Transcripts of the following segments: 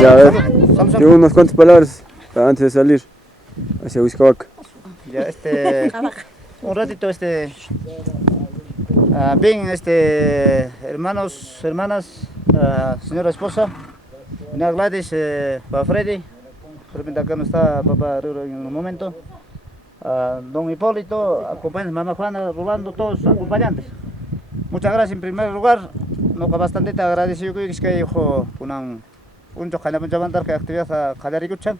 Ya, a ver, tengo unas cuantas palabras antes de salir hacia Huizcabaca. Ya, un ratito, bien, hermanos, hermanas, señora esposa, doña Gladys, papá Freddy, de repente acá no está papá Ruro en un momento, don Hipólito, acompañantes, mamá Juana, Rolando, todos acompañantes. Muchas gracias en primer lugar, no bastante te agradecido que hijo un chocana mucha mandar que actividad a Calaricuchan,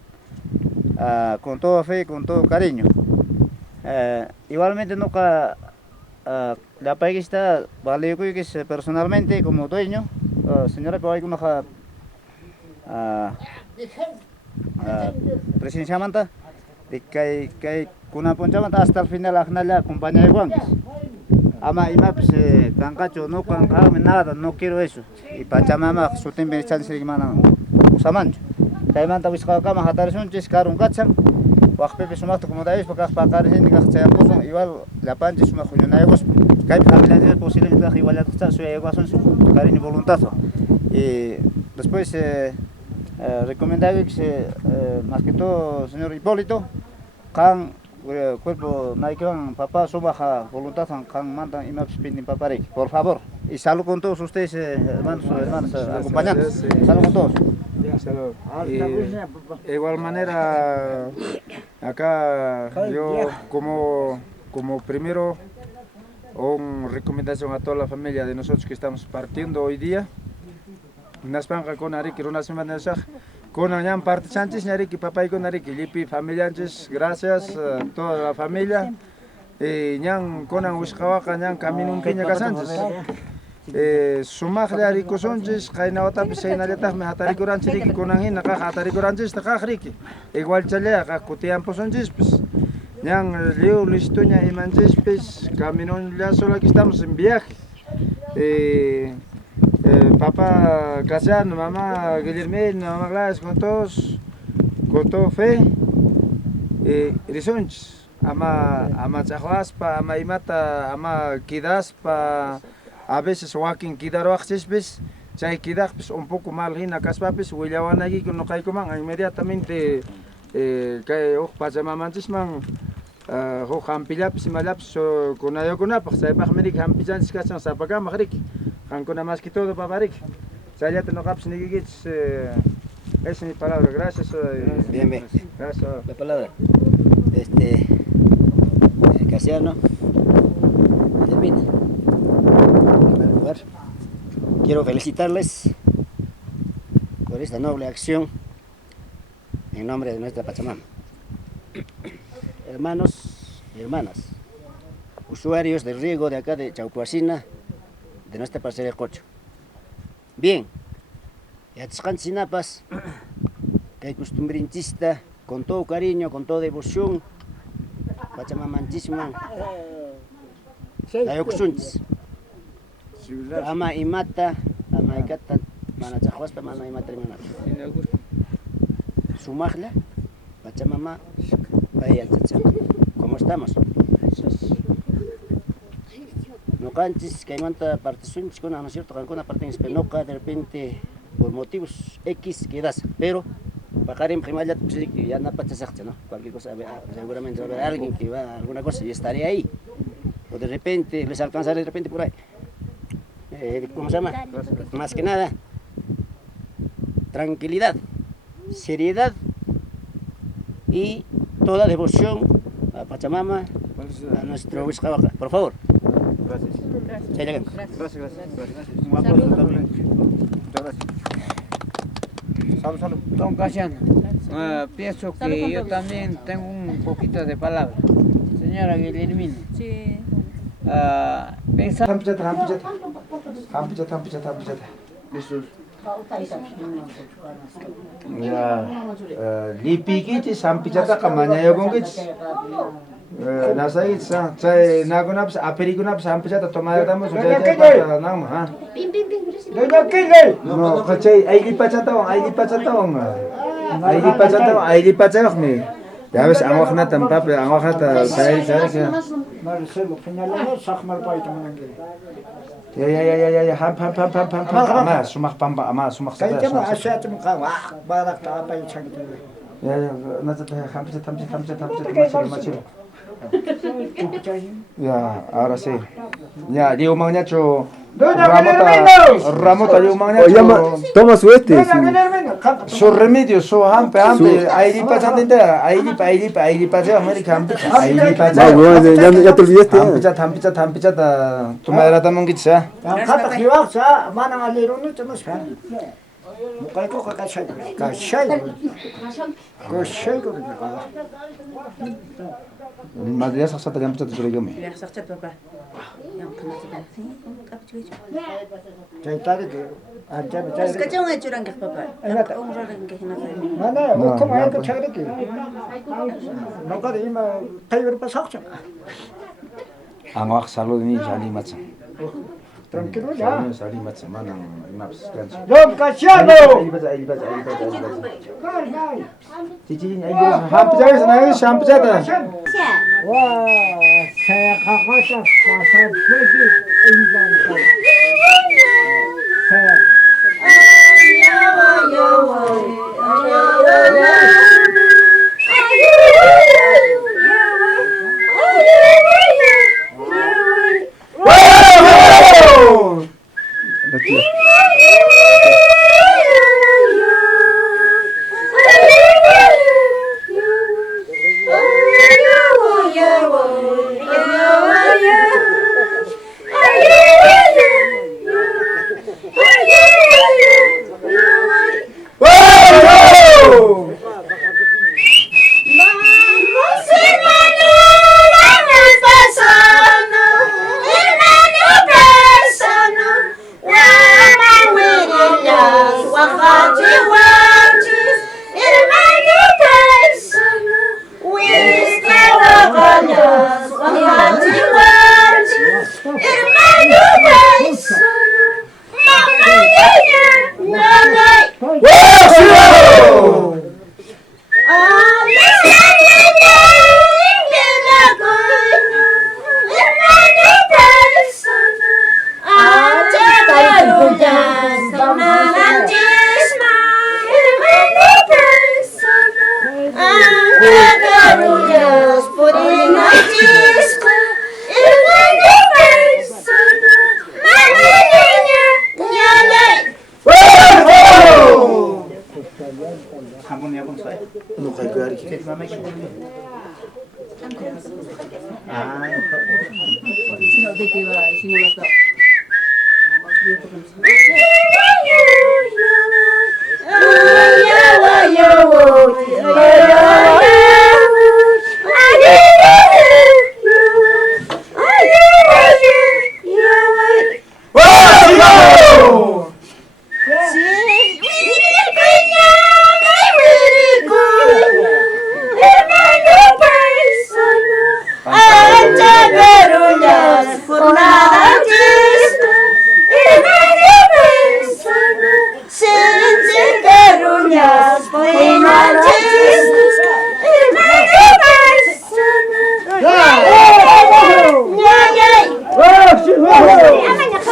con toda fe, con todo cariño. Igualmente nunca la paiguista vale que es personalmente como dueño, señora pero hay una presidencia manta de que una poncha manta hasta el final la acompaña de Juan. Ama ima pues cancacho no cancame nada, no quiero eso. Y Pachamama su tiempo chance de mana usamancho. Taimanta wisqa kama hatar sunchis karun kachan. Waqpipi sumaqta como dais porque paqarisini kaqchayampusun igual llapanchis sumaq huñunaykus kay familia posiblemente igual ya su ecuación su cariño voluntazo. Y después recomendable que más que todo señor Hipólito kan cuerpo naikan papá su baja voluntad kan mandan y me pindin papari por favor y salud con todos ustedes hermanos acompañantes salud con todos. De igual manera, acá yo como primero una recomendación a toda la familia de nosotros que estamos partiendo hoy día. Naspanga con Ariki, una semana de con Añan parte Sánchez, Nariki, papá y con Ariki, Lipi, familia Sánchez, gracias a toda la familia. Ñan con Huizcabaca, Ñan camino un piña Sánchez. Sumag dari ko sonjes kay na wata bisay na letah me hatari ko ran chiriki ko nang hin naka hatari ko ran jes taka khriki igual chale ka kutian po sonjes pues yang leo listo nya imanjes pues camino ya solo aquí estamos en viaje papá Casano, mamá Guillermina, mamá Gladys con todos con todo fe risonjes ama chahwaspa ama imata ama kidaspa a veces walking quidaro accesbes chay quidar pues un poco mal hina caspapes huillawan aquí que no cae coman inmediatamente que pachamamantis man ho hampilapis malapis con ayo con apa saya pak medik hampijan skachan sapaka magrik han con más que todo paparik saya te no caps ni gits es mi palabra gracias Bien, bien. Gracias. La palabra Casiano termina. En primer lugar, quiero felicitarles por esta noble acción en nombre de nuestra Pachamama. Hermanos y hermanas, usuarios del riego de acá de Chaupuacina, de nuestra parcela Cocho. Bien, Yatzcan Sinapas, que hay costumbrinchista, con todo cariño, con toda devoción, Pachamamantisman, Tayokusunchis. Ama imata, ama ikata, mana chahwaspa, mana imata mana. Sumagla, Pachamama, vaya chacha. ¿Cómo estamos? No canches que hay manta parte sunchis con ¿no es cierto? Con parte en espenoca de repente por motivos X quedas, pero bajar en primaria ya no pasa ¿no? Cualquier cosa, seguramente va a haber alguien que va a alguna cosa y estaré ahí. O de repente les alcanzaré de repente por ahí. ¿Cómo se llama? Más que nada, tranquilidad, seriedad y toda devoción a Pachamama, a nuestro Huizcabaca. Por favor. Gracias. Gracias. Un aplauso también. Muchas gracias. Salud. Don Casiano, pienso que yo también tengo un poquito de palabra. Señora Guillermina. Sí. Pensar... Hampijat. Jesús. Ya, lipi kiti sampijata kamanya yo kongkits. Nasa itsa, chay nagunap sa aperigunap sampijata tomaya tamo sudah jaya nama ha. Doña Kile. No, chay ay lipachatawang. Ay lipachatawang ni. Ya ves, ang wakna tampap, ang wakna ta saya. Marcelo, señalamos, Sahmal Paita Manangiri. 야야야야야 함팜팜팜팜 아마 수막 밤바 아마 수막 사다 Kaya mo 수막 asya mo ka barak ta pa yung chagto. 야야 나자 함피자 마치로 야 알았어 야 리오망냐 저 라모타 리오망냐 O llama, toma su este. su remedio su hampe airipa chantinda airipa je america hampe airipa Ah, weón, ya te olvidaste. 담피자 다 투마라 담은 기차 Ang kata kiwak sa manang aliro no tumas pa. Mukay ko kakashay. Kashay ko rin ka. 마드야 saksa 담피자 저기 좀 Ya, sakit papa. Yang kena sebelah sini, apa juga? Chay tari ki. Anja ba chay. Kacang aja orang kek papa. Orang kek hina saya. Mana ko may ko chay ki. Nokari ima tayo pa sakcha. 앙왁 살로니 자리 맞자 Tranquilo ya. 자리 맞자 만ang maps 간지 Dom kasyano. 아이리바자 지지진 아이리바 함피자에서 나요 샴피자다 Wah, saya kakak pasal pergi injang. Saya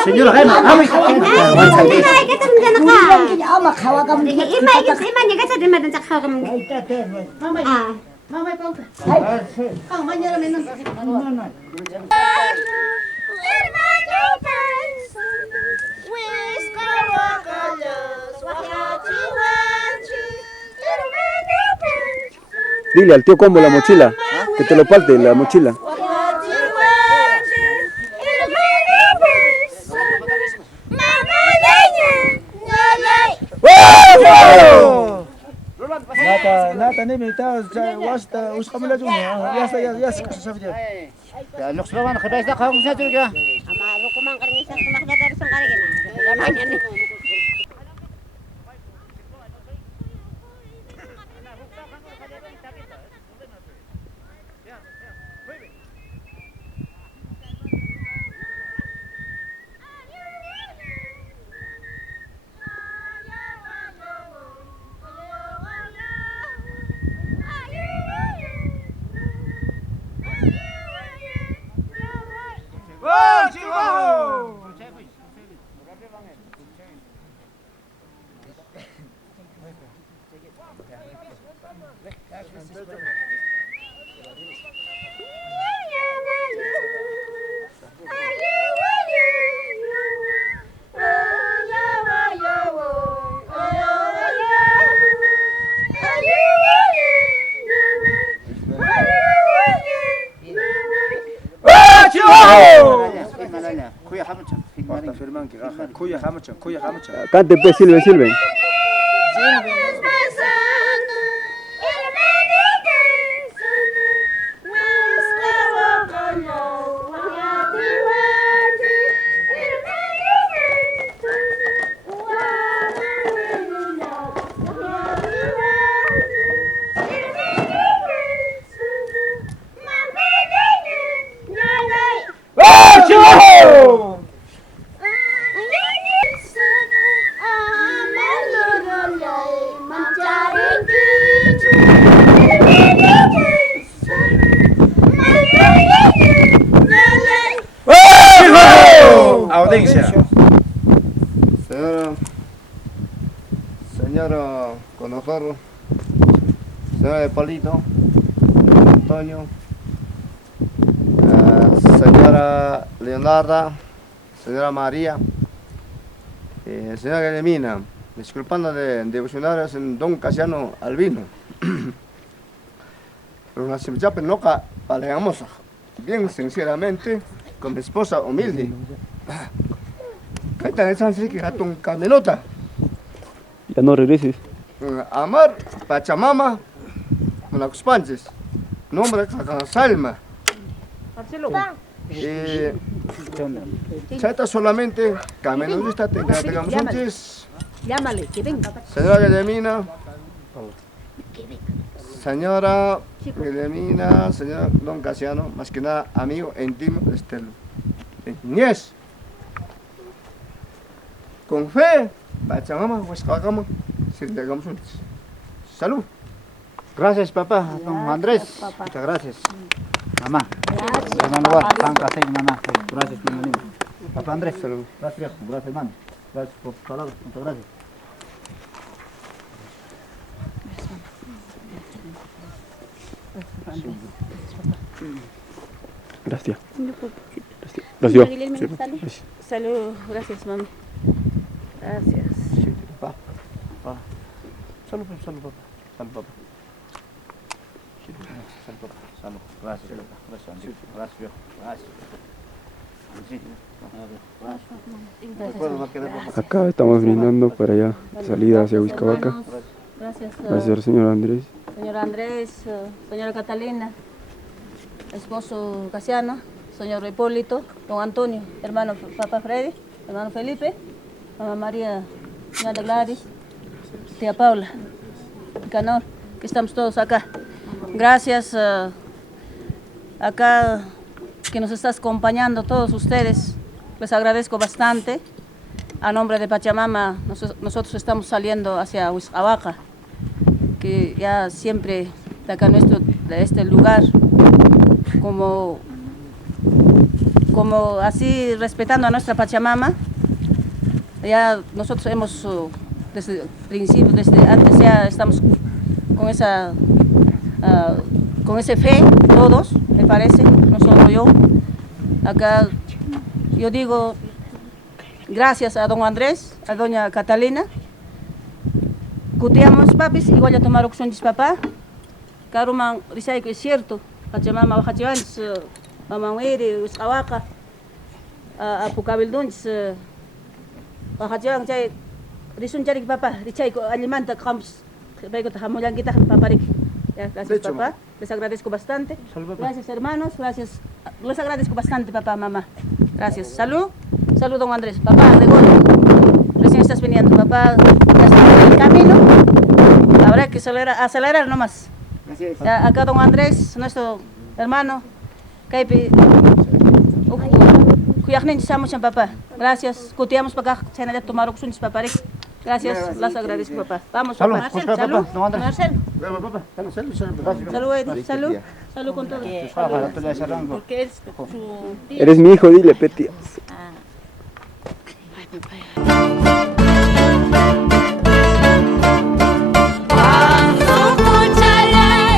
Señora Jaime, ama kawa kamu ni ima ni kata dia madan cakap kamu. Ah. Mama pau. Kang manya la menon. Dile al tío Combo la mochila, que te lo parte la mochila. Nata nemi ta wasta uskamila junya ya sabja ya nuksrawan khibais da khawng sa turga. Ama lu kumang karing isa sumakda dari sung karing na. Lamanya ni. Cante pues, Silven, Silven. Audiencia. Señor conductor, señor Hipólito, Antonio, señora Leonarda, señora María, señora Guillemina, disculpando de devocionarios en Don Casiano Albino. Pero una semilla penoca, palegamos bien sinceramente con mi esposa humilde. ¿Qué tal esa que gato un camelota? Ya no regreses. Amar, Pachamama, una cuspanches. Nombre Salma. Chata solamente, camelota, tengamos antes. Llámale, que venga. Señora Guillemina. Señora Guillemina, señor Don Casiano, más que nada amigo íntimo de Estelo. Niñez. Con fe, Pachamama, Huescacama, si le hagamos un salud. Gracias, papá. Don Andrés. Muchas gracias. Mamá. Hermano, mamá. Gracias, mi niño. Papá Andrés. Salud. Gracias, viejo. Gracias, hermano. Gracias por tus palabras. Muchas gracias. Gracias. Gracias. Salud, gracias, mami. Gracias. Papá. Salud, salud, papá. Salud, papá. Salud, papá. Salud. Gracias, papá. Gracias, Andrés. Gracias, viejo. Gracias. Acá estamos brindando para allá, salida hacia Huizcabaca. Gracias, Gracias, señor Andrés. señor Andrés, señora Catalina, esposo Casiano, señor Hipólito, don Antonio, hermano papá Freddy, hermano Felipe, mamá María, señora Gladys, tía Paula, Canor, que estamos todos acá. Gracias acá que nos está acompañando todos ustedes, les agradezco bastante. A nombre de Pachamama, nosotros estamos saliendo hacia Huizcabaca, que ya siempre de acá de este lugar, como así respetando a nuestra Pachamama, ya nosotros hemos desde el principio, desde antes ya estamos con esa fe, todos, me parece, no solo yo. Acá yo digo gracias a don Andrés, a doña Catalina. Cutiamos papis, igual a tomar opción de papá. Caruman, risay que es cierto, Pachamama bajachivans, mamangiri, Huizcabaca, apucabilduns, bajachivang chay, risun charik papá, risay ko alimanta kams, baiko tahamulan kita paparik. Gracias papá, les agradezco bastante. Gracias hermanos, gracias, les agradezco bastante papá, mamá. Gracias, salud, salud don Andrés, papá de gol. Recién estás viniendo, papá, ya está en el camino, habrá que acelerar nomás. Ya, acá don Andrés, nuestro hermano, Kaipi, Kuyaknin Samuchan papá, gracias, cutiamos para acá, se han de tomar opciones papá. Gracias, las agradezco papá. Vamos papá, salud, Marcelo. Salud, Eddie, salud, salud con todos. Porque es tu tío. Eres mi hijo, dile, Peti. Cuando escucha la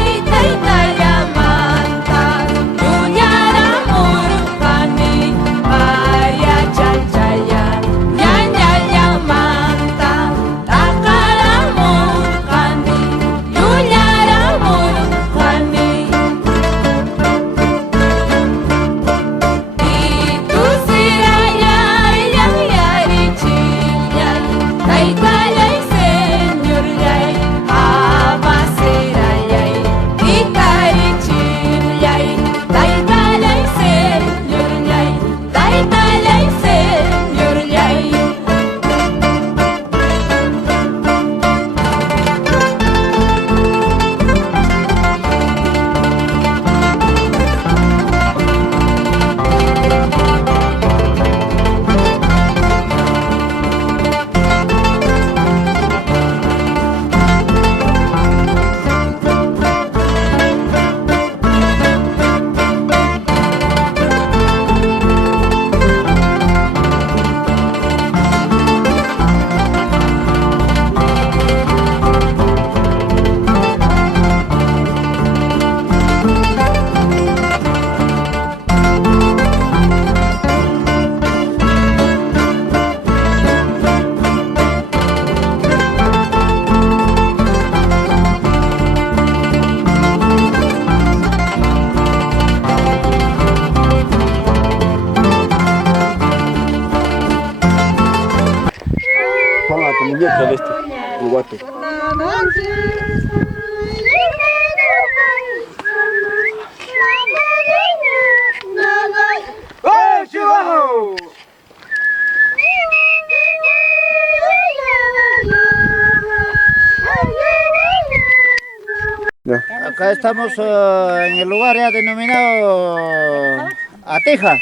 Ya. Acá estamos en el lugar ya denominado Ateja.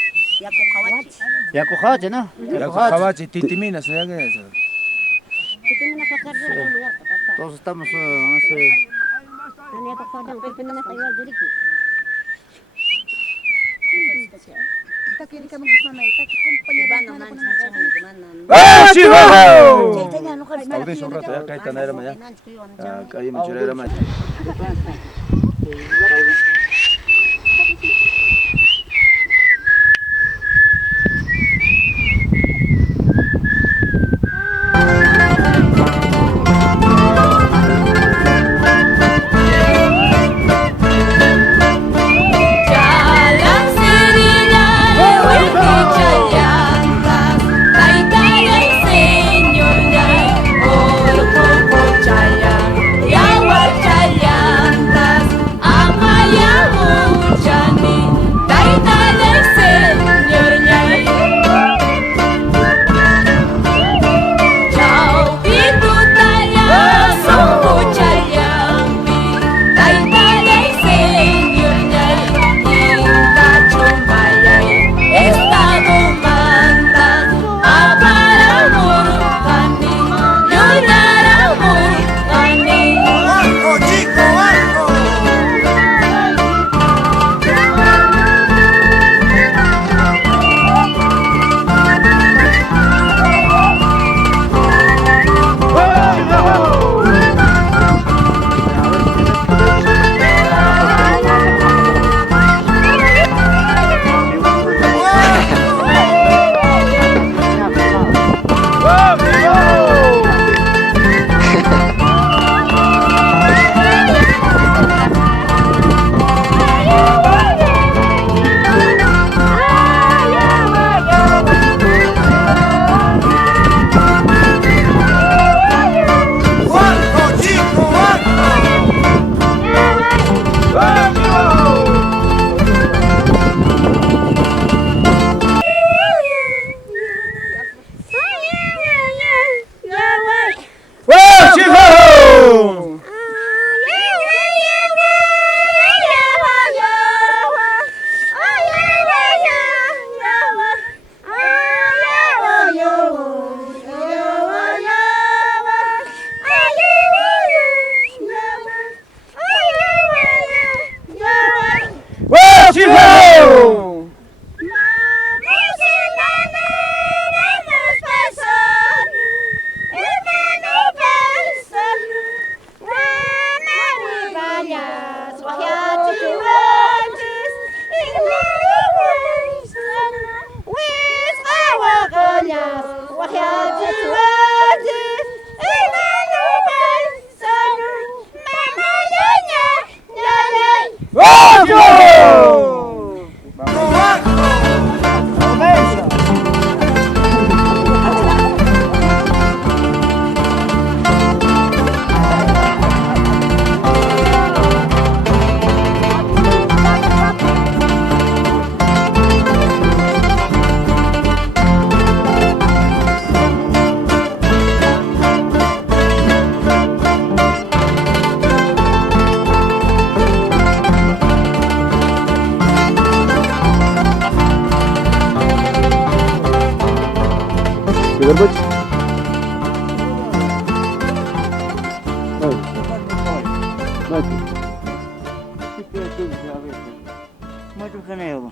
Yacujache, ¿no? Yacujache, Titimina, ¿se llama eso? Todos estamos en ese... Audiencia un rato, ya acá está Naira Maya. Acá hay mucho Naira Maya. Gerbek. Muito canelo.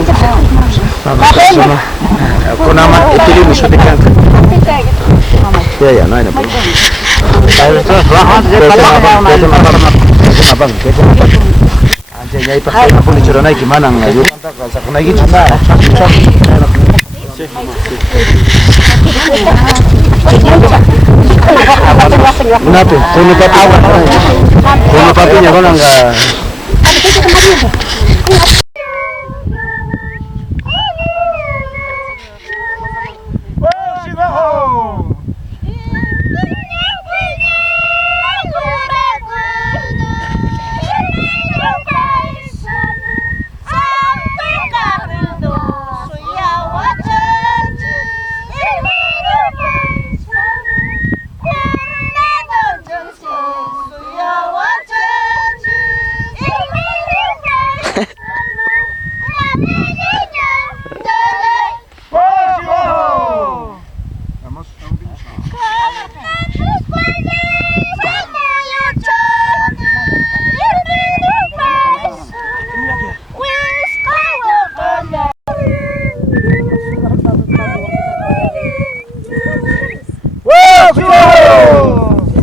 Gracias. Kunama itilimu sutikan. Ya, no hay no. Anjay nyai pakai apa ni curana iki manang ayo. Sakna iki cuma. Kenapa? Punya papi. Punya papinya kau enggak.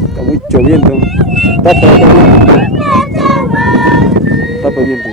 Está mucho viento. Tapa viento.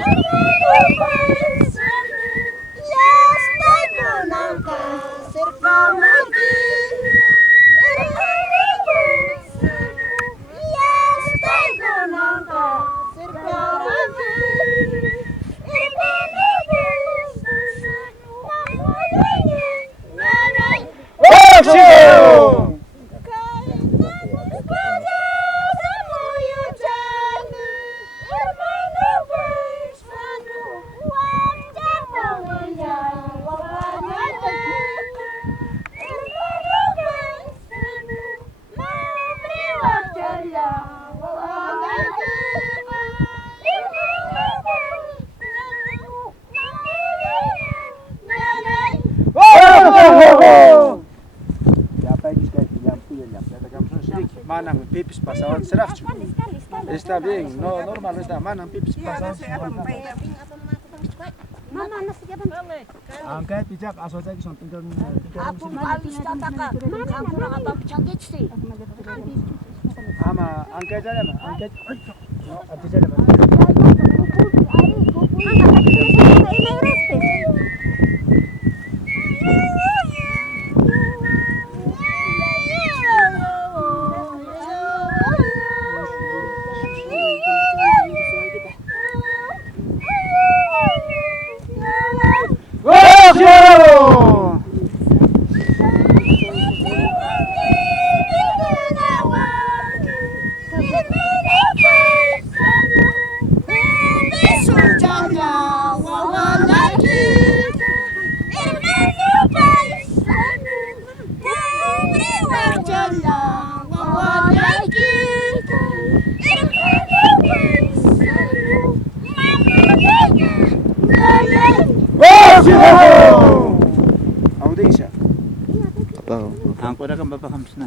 Manang pipis pasawan serak. Está bien, no normal está manang pipis pasawan. Mama nasi jaban. Angkat pijak asoja ki son tinggal. Aku malis tataka. Kamu nak apa canggih sih? Ama angkat aja mah, angkat. No, ati aja mah. Audisha. Ang kuda kang babakams na.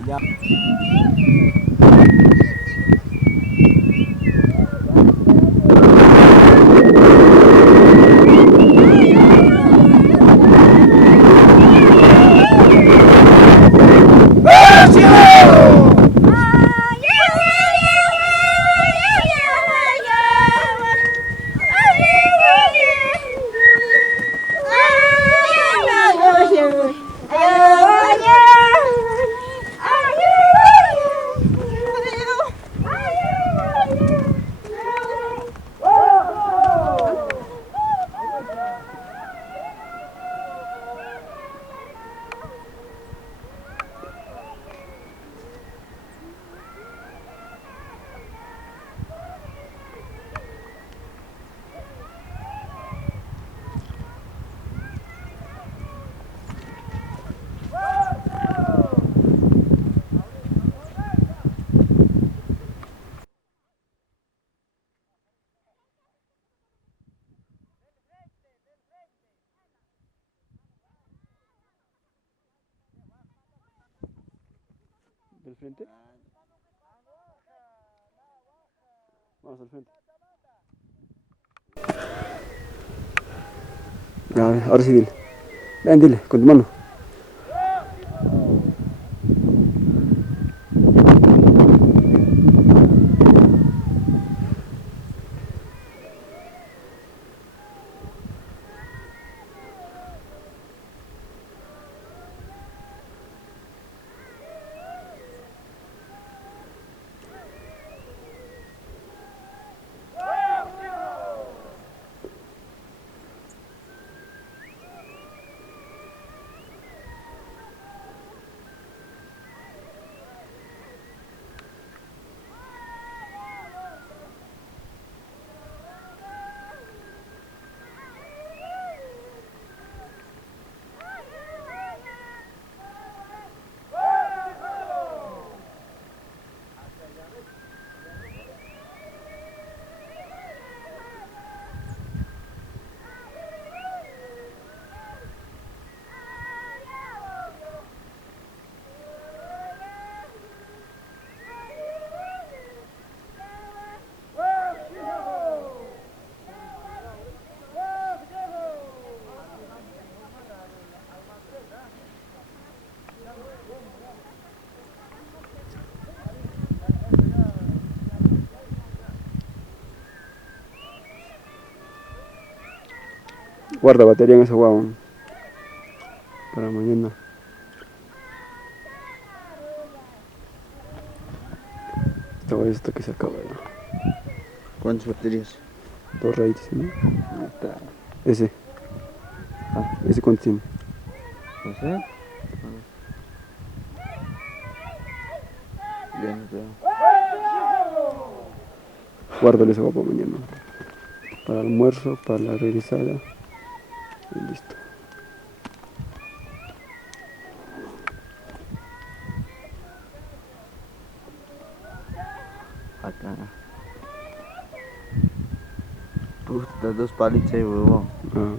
¿Del frente? Vamos al frente. Ya, ahora sí dile. Ven, dile, con tu mano. Guarda batería en ese huevo. Para mañana. Esta hueá está que se acaba ya. ¿Cuántas baterías? 2 raíces, ¿no? Ahí está. Ese. ¿Ese cuánto tiene? No sé. Bien, ya. Guárdale ese huevo para mañana. Para el almuerzo, para la regresada. Y listo. Acá. Puta, 2 palitos ahí, huevón. Ah.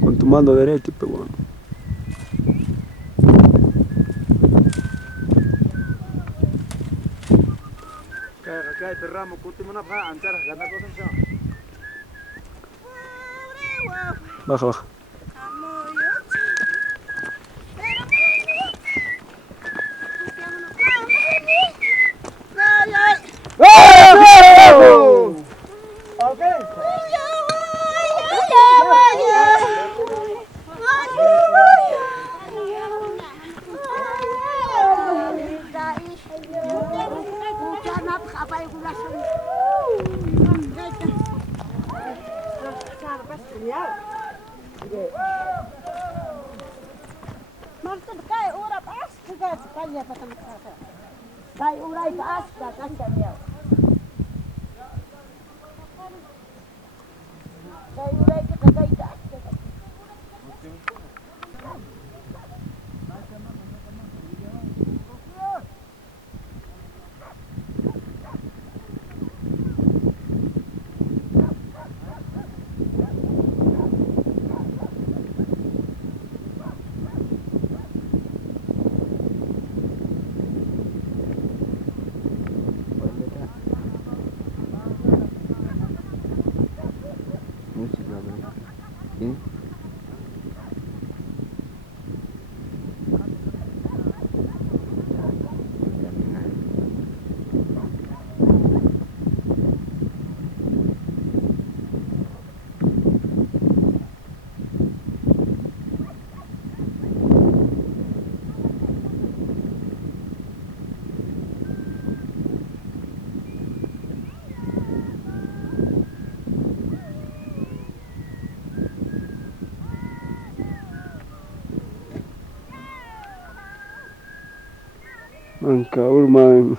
Con tu mano derecha, pero bueno. Kaya perramo kuti mo na pa antar ganda ko sa. Baja, baja. Música, Manca urman.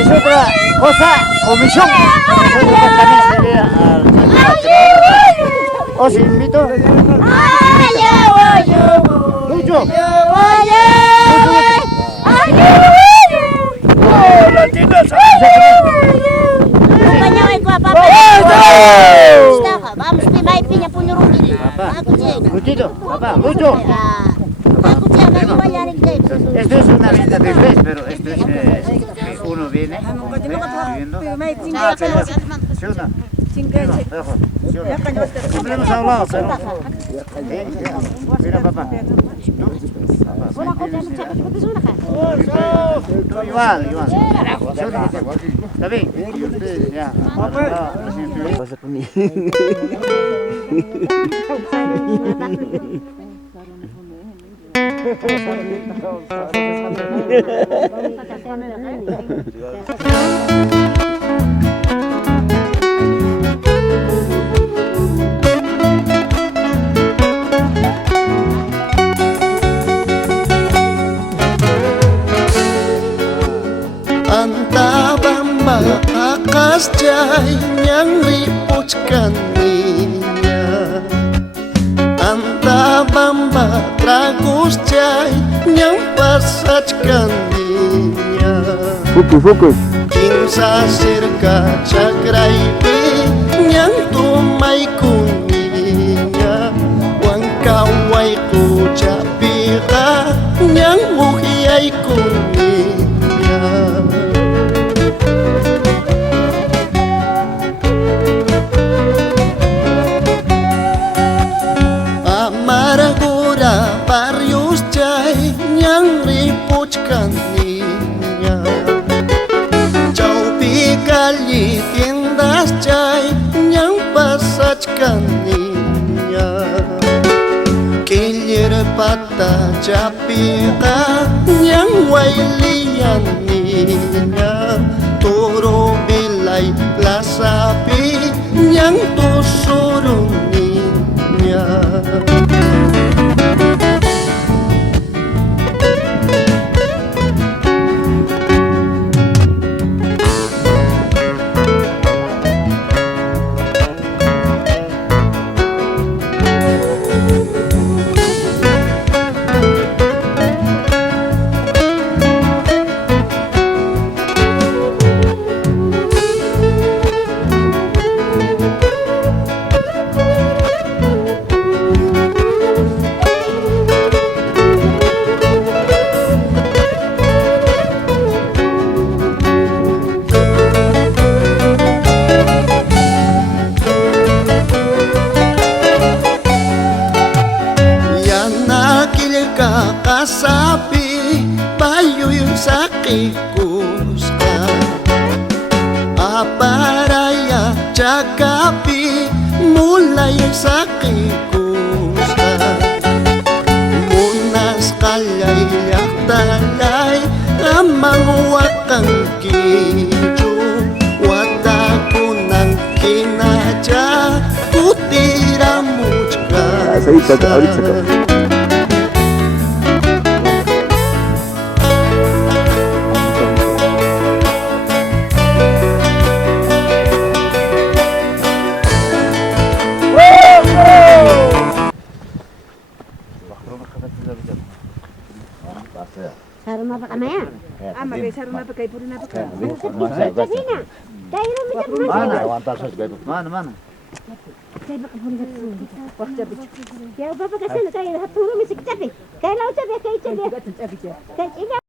Es otra cosa, comisión. Os invito. Mucho. Vamos primero piña puño rumbi. Muchito, papá, mucho. Esto es una venta de tres, pero esto es uno viene viviendo. Siempre hemos hablado, pero mira papá. Igual. ¿Está bien? Y usted ya. Pasa conmigo. Anta bamba akas jai yang ripuchkan niya. Anta bamba tragus jai yang pasachkan niya. Fokus. Kinsa sirka chakraibi yang tumay kuniya. Wang kaway ko japira yang muhiyay kuniya. Amargura varios jai yang ripuchkan niya. Jauh kali tiendas jai yang pasachkan niya. Kilir pata japira yang wailian niya. Toro bilay lasapi yang tusurun niya. sapi bayu sakikuska aparaya cakapi mulai sakikuska munas kalay yaktalay amang wakang kiju watakunang kinaja kutiramuchka ahorita se acaba. Sarung apa kamaya? Ama kay sarong apa kay puri na pa ka. Kasina. Dahil mo dyan mo. Mana? Kaya baka punta ko. Kaya baba kasi na kaya hatulong mi siktapi. Kaya law sabi kay sabi. Kaya ina.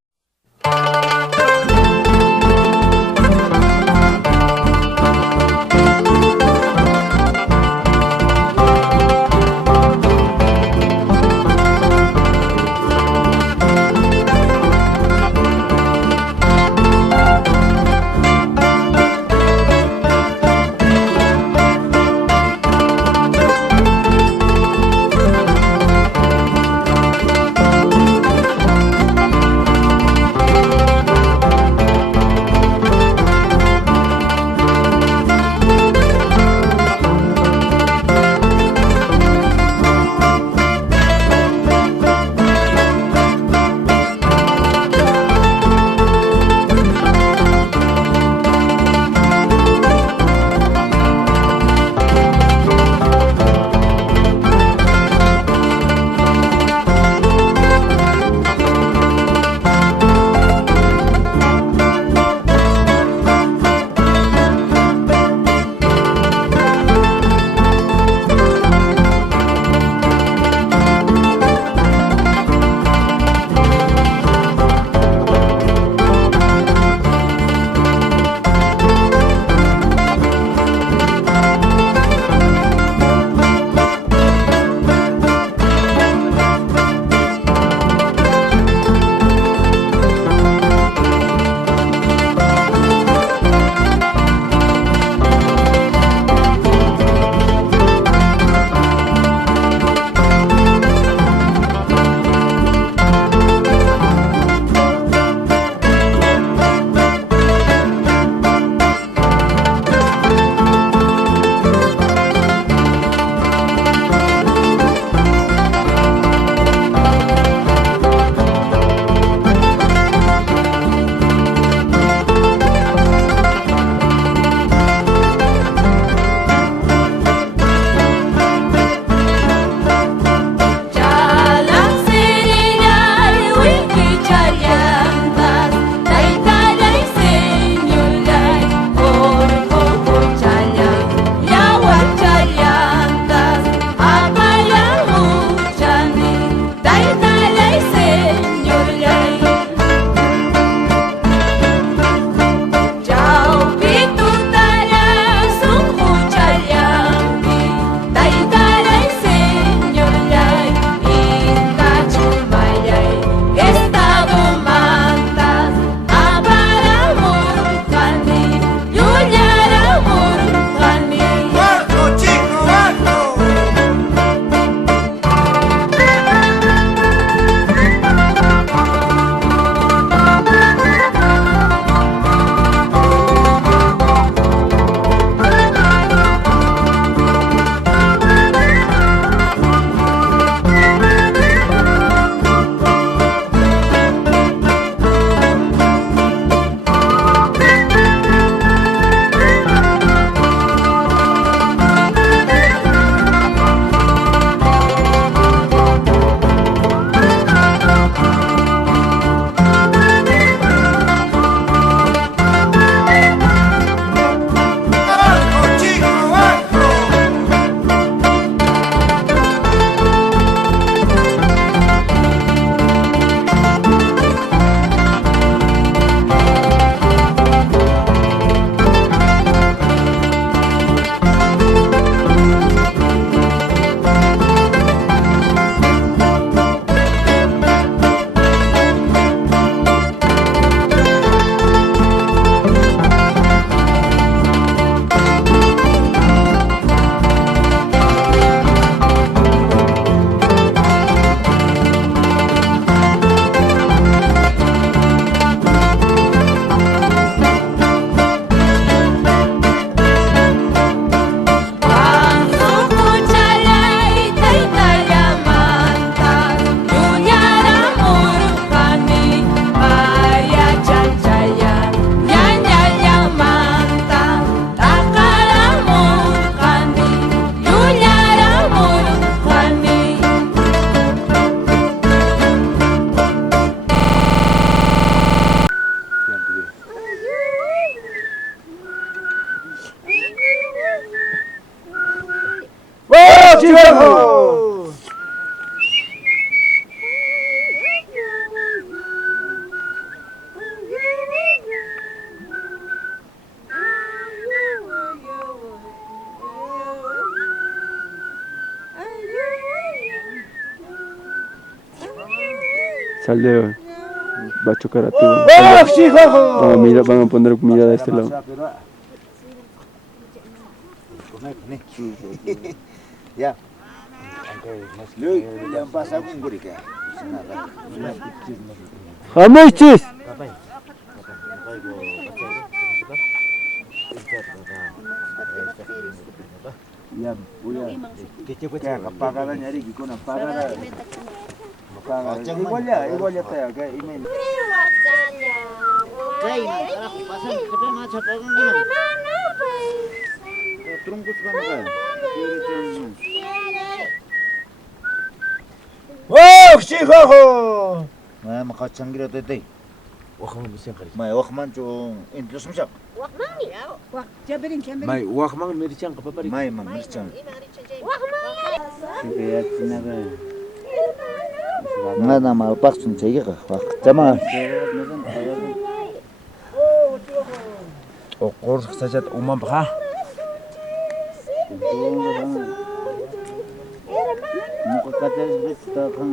Sale, va a chocar a ti. Van a poner comida de este lado. Ya. Yang pas aku nguri ka. ¡Jamochis! Ya, ya kapagana nyari giko na pagana. Igual ya tayo ka email. Kay na aku pasang kepe macha pagang gimana? Terungkus kan kan. Oh, chihoho. Ma makachangira tete. Wakman misian kali. Ma wakman chung intlus msak. Mai wakman merican ke papari. Mai mirchan. Nada mal paksun chege ka. Jama. Okor sajat umam bah. Muka kata kita kan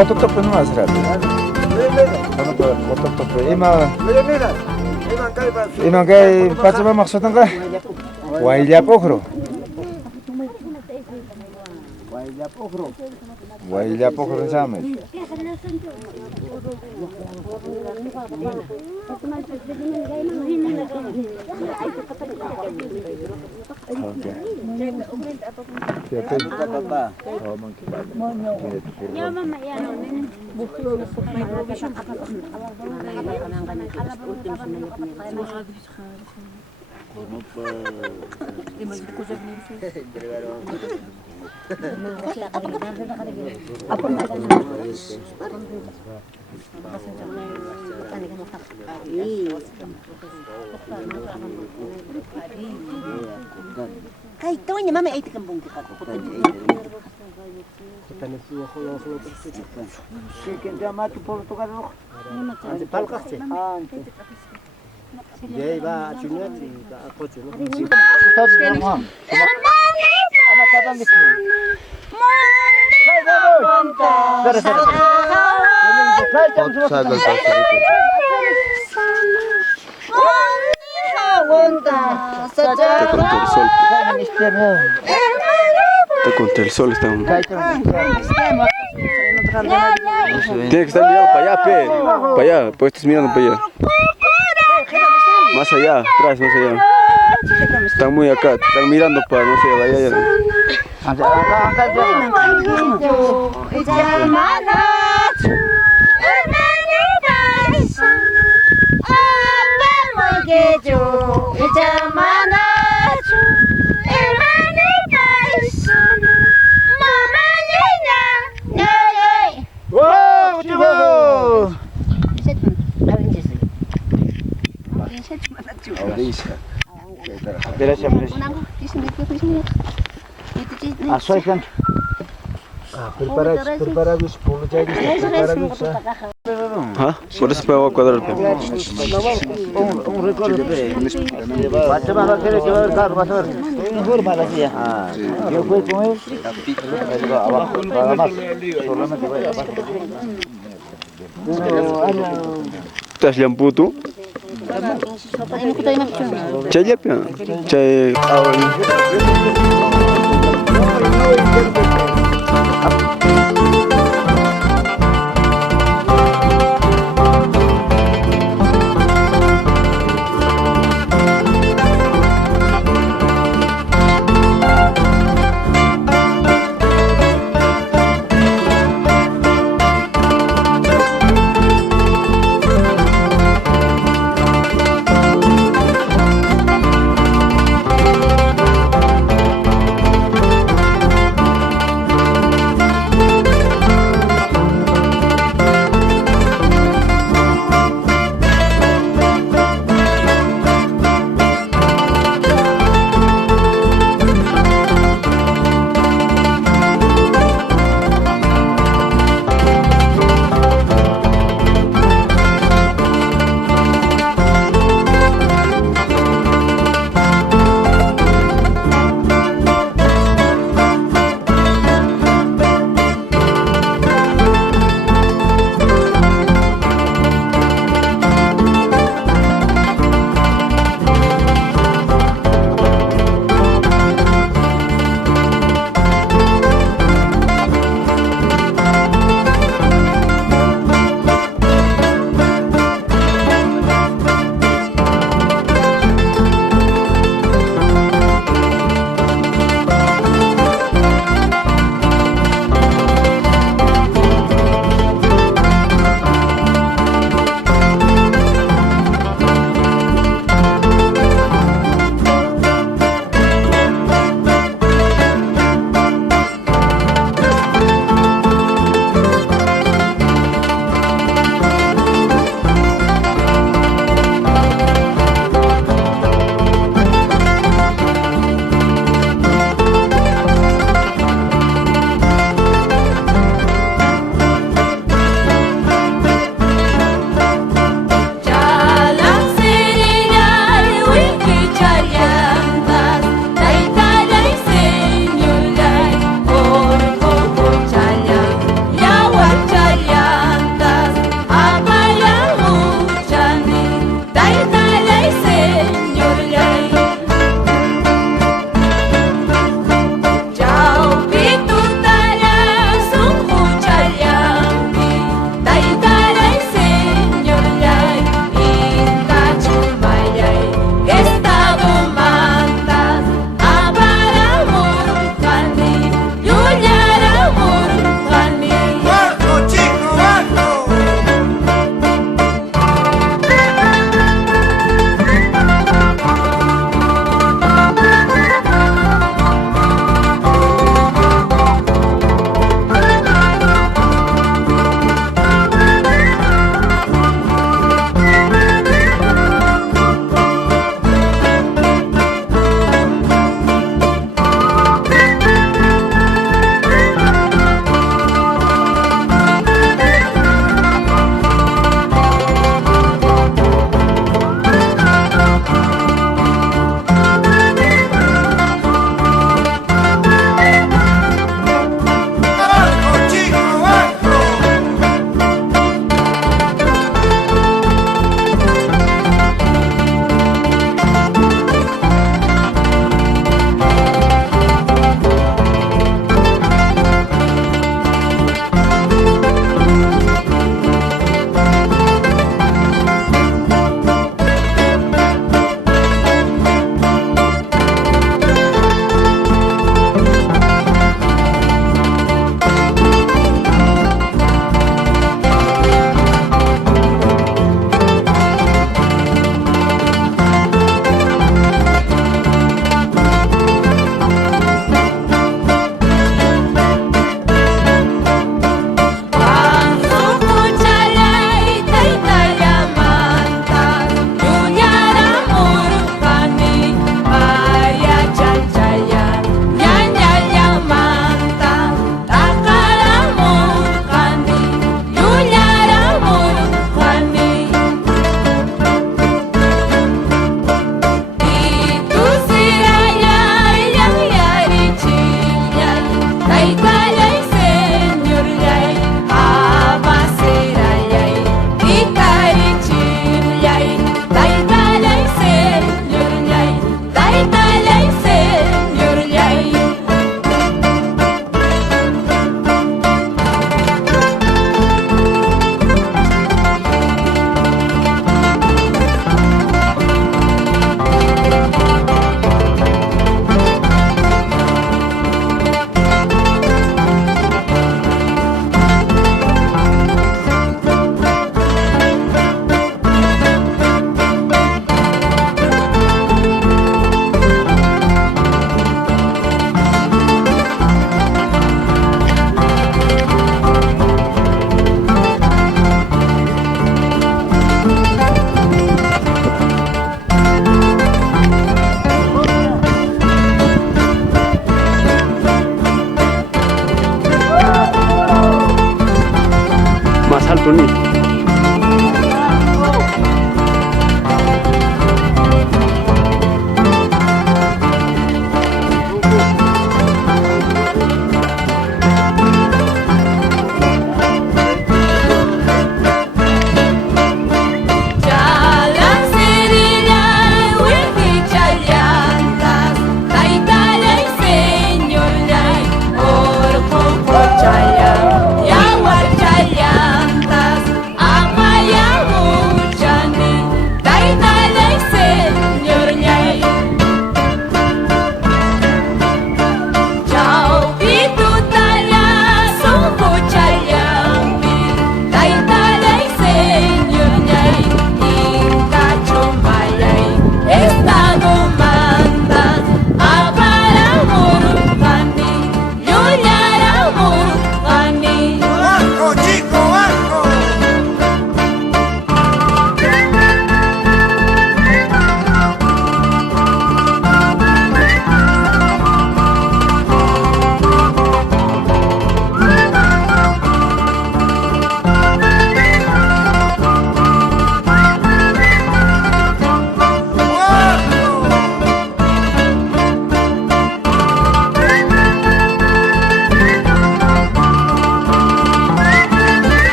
Hotok no más rápido. Ima kay pachaba maksutan ka. Wailya pokro. Wailya pokro sama. Ay, tonya mama ay tikambong ka. Está contra el sol, está. Tiene que estar mirando para allá, pe. Para allá, pues estás mirando para allá. Más allá, atrás, más allá. Están muy acá, están mirando para, no sé, vaya allá. ¿Ah? Por eso pegó a cuadrar. Un recuerdo de Pachamama quiere que va a ver carro, vas a ver. Informa la tía. Yo fui con él. Abajo, nada más. Solamente voy abajo. ¿Estás lampu tú? Chay lepia. Chay.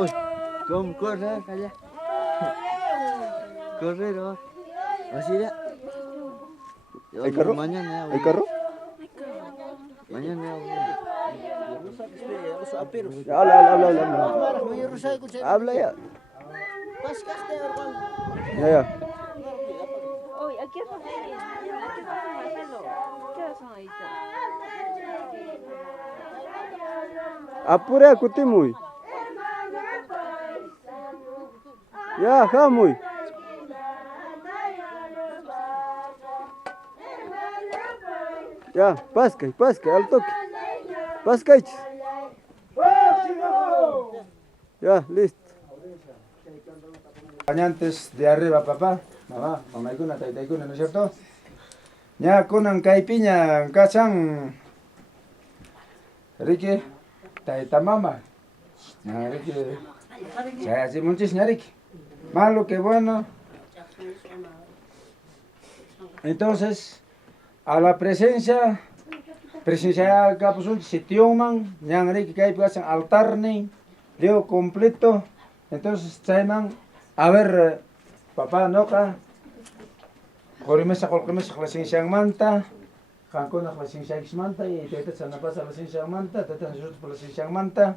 Uy, ¿cómo corre allá? Corre, no. Así ya. ¿Hay carro? Mañana. ¿Hay carro? Mañana. Habla. Habla ya. Ya. Apura kutimuy. Ya, hamuy. Ya, pasca, al toque. Pasca. Ya, listo. Acompañantes de arriba, papá, mamá, mamaykuna, taytaykuna, ¿no es cierto? Ya kunan kaypiña kachan Ricky, taytamama. Ya Ricky, ya así muchis Ricky. Malo que bueno. Entonces, a la presencia capusun sitioman, ñan Ricky kaypiña altar ni, leo completo. Entonces, chayman, a ver, papá, noca, Korimesa klaseng manta, Hankona klaseng manta, y teta sanapasa klaseng manta, teta nosotros klaseng manta,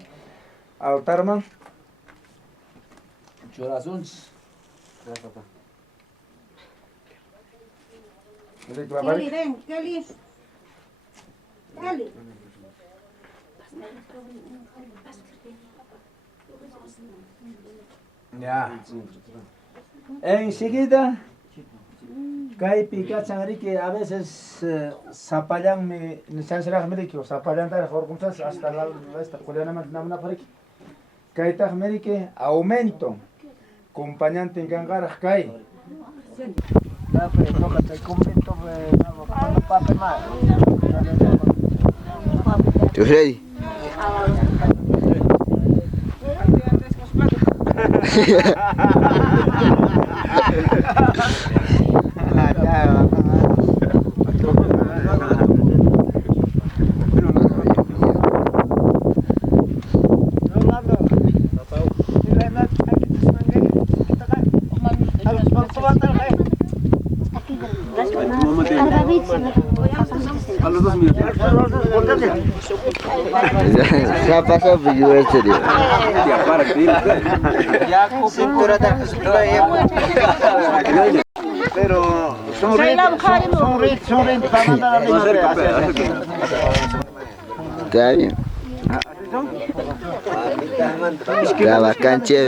altarman, churazuns. Gracias, papá. Kelly, ven, Kelly. Kelly. Ya. Enseguida, Kaipi kachan que a veces zapayan me necesitan médico, zapayan tal jorguntas hasta la esta coreana namna pariki. Kaitag médico aumento, acompañante en gangar kai. You ready? A los 2 minutos. Ya pasó video este día. Ya para que pero son para mandar a está bien. La vacancia.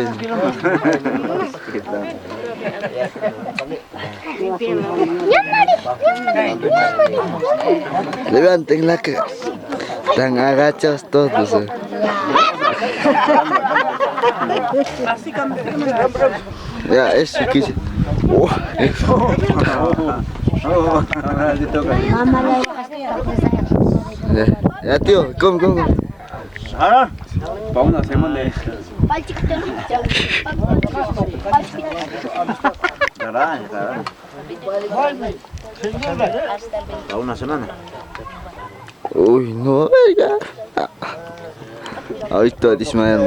Levanten la cara. Están agachados todos. Ya, eso quise. Ya, tío, come. Para una semana de... Para una semana. Uy, no, ya. Ahorita desmayando.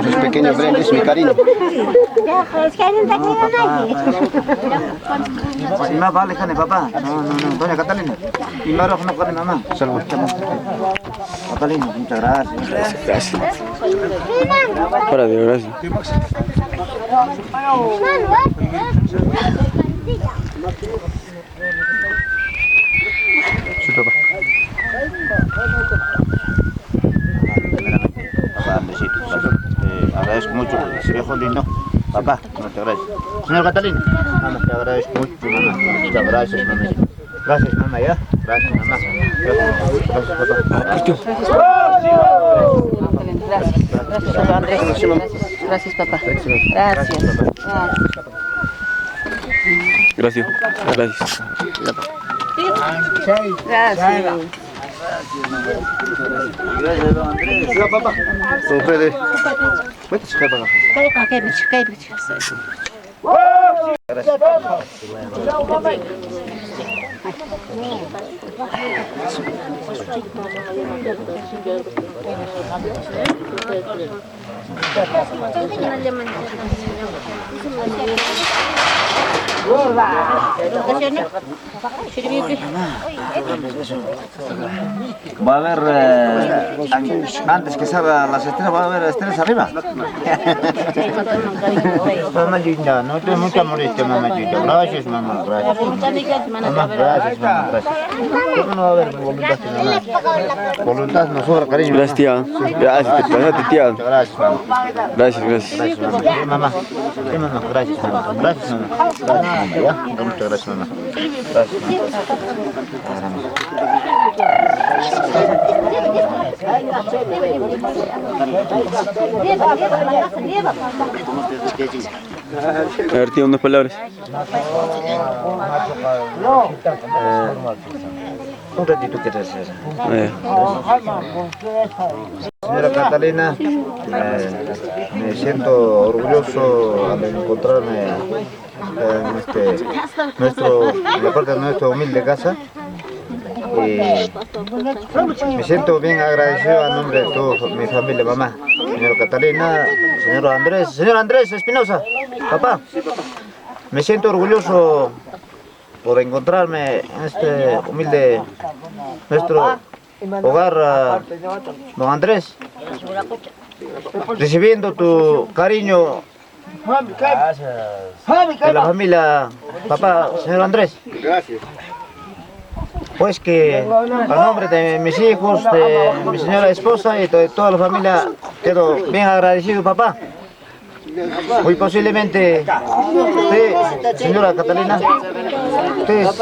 Esos pequeños grandes, mi cariño. Si más vale, papá. No, doña Catalina. Y más no con mamá. Catalina, muchas gracias. Gracias. Para Dios, gracias. Sí, papá. Papá, besitos. Agradezco mucho ese viejo lindo. Papá, muchas gracias. Señor Catalina, mamá, te agradezco mucho, mamá. Muchas gracias, mamá. Gracias, mamá, ya. Gracias, mamá. Gracias, papá. Gracias, papá Andrés. Gracias, papá. Gracias. Gracias. Gracias. Gracias. Va a haber, antes que salga las estrellas, va a haber estrellas arriba. Mamá linda, no te mucha molestia, mamá linda. Gracias, mamá, gracias. Mamá, gracias, mamá, gracias. ¿Cómo no va a haber voluntad, mamá? Voluntad nos sobra, cariño. Gracias, tía. Gracias, te pasaste, tía. Gracias, mamá. Gracias, gracias. Gracias, mamá. Sí, mamá. Sí, mamá. Gracias, mamá. Gracias, mamá. Gracias, ya. Muchas gracias, mamá. Gracias, mamá. A ver, tío, unas palabras. Un ratito que te haces. Señora Catalina, me siento orgulloso al encontrarme en la parte de nuestra humilde casa. Me siento bien agradecido a nombre de toda mi familia, mamá, señora Catalina, señor Andrés Espinosa, papá. Me siento orgulloso por encontrarme en este humilde nuestro hogar, don Andrés, recibiendo tu cariño de la familia, papá, señor Andrés. Gracias. Pues que a nombre de mis hijos, de mi señora esposa y de toda la familia quedo bien agradecido, papá. Muy posiblemente usted, señora Catalina, ustedes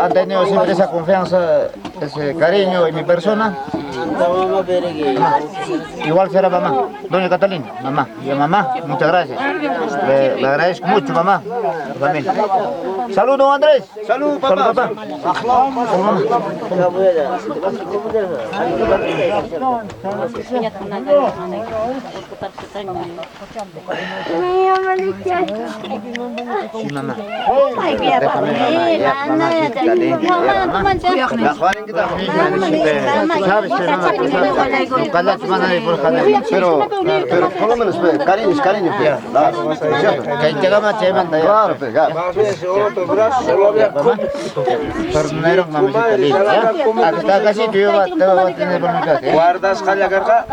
han tenido siempre esa confianza, ese cariño en mi persona. Igual será mamá, doña Catalina, mamá. Y a mamá, muchas gracias. Le agradezco mucho, mamá. También. Salud, don Andrés. Salud, papá. Salud, sí, mamá. Ay, mira, Pero por lo menos, cariño, que llegamos a claro, perdonero, mamacita linda, ¿ya? Hasta casi te voy a tener por mi casa. Guardas, jala, carga.